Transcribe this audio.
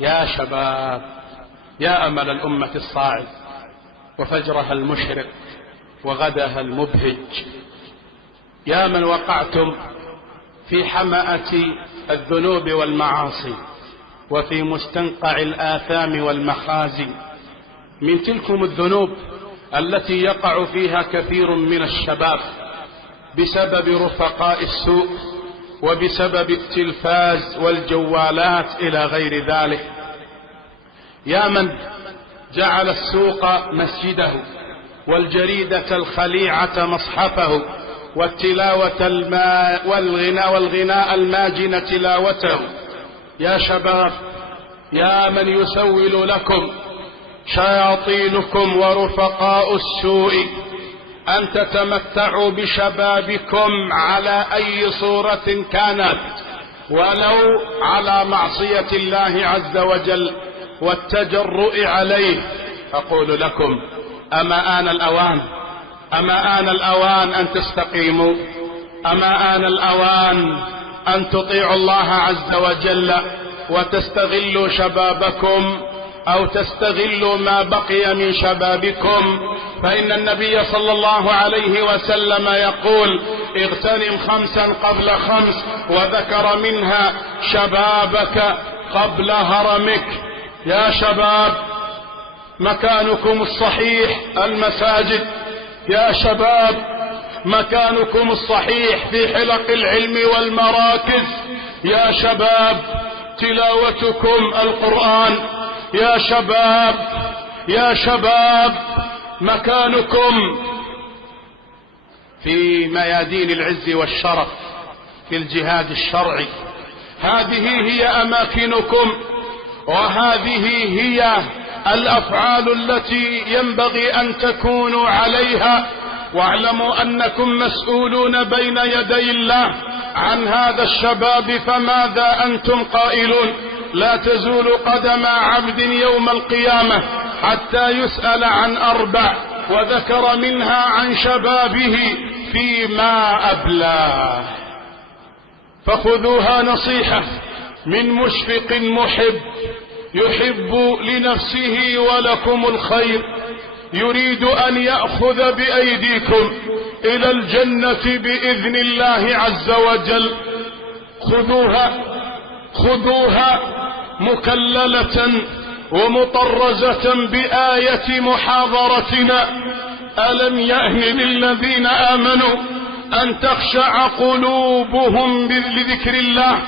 يا شباب، يا أمل الأمة الصاعد وفجرها المشرق وغدها المبهج، يا من وقعتم في حمأة الذنوب والمعاصي وفي مستنقع الآثام والمخازي، من تلكم الذنوب التي يقع فيها كثير من الشباب بسبب رفقاء السوء وبسبب التلفاز والجوالات إلى غير ذلك. يا من جعل السوق مسجده والجريدة الخليعة مصحفه والتلاوة والغناء الماجن تلاوته. يا شباب، يا من يسول لكم شياطينكم ورفقاء السوء أن تتمتعوا بشبابكم على أي صورة كانت، ولو على معصية الله عز وجل والتجرؤ عليه. أقول لكم: أما آن الأوان أن تستقيموا، أما آن الأوان أن تطيعوا الله عز وجل وتستغلوا شبابكم أو تستغلوا ما بقي من شبابكم، فإن النبي صلى الله عليه وسلم يقول: اغتنم 5 قبل 5، وذكر منها شبابك قبل هرمك. يا شباب، مكانكم الصحيح المساجد، يا شباب مكانكم الصحيح في حلق العلم والمراكز، يا شباب تلاوتكم القرآن، يا شباب مكانكم في ميادين العز والشرف في الجهاد الشرعي. هذه هي أماكنكم، وهذه هي الأفعال التي ينبغي أن تكونوا عليها. واعلموا أنكم مسؤولون بين يدي الله عن هذا الشباب، فماذا أنتم قائلون؟ لا تزول قدم عبد يوم القيامة حتى يسأل عن 4، وذكر منها عن شبابه فيما أبلاه. فخذوها نصيحة من مشفق محب يحب لنفسه ولكم الخير، يريد أن يأخذ بأيديكم إلى الجنة بإذن الله عز وجل. خذوها مكللة ومطرزة بآية محاضرتنا: ألم يأن للذين آمنوا أن تخشع قلوبهم لذكر الله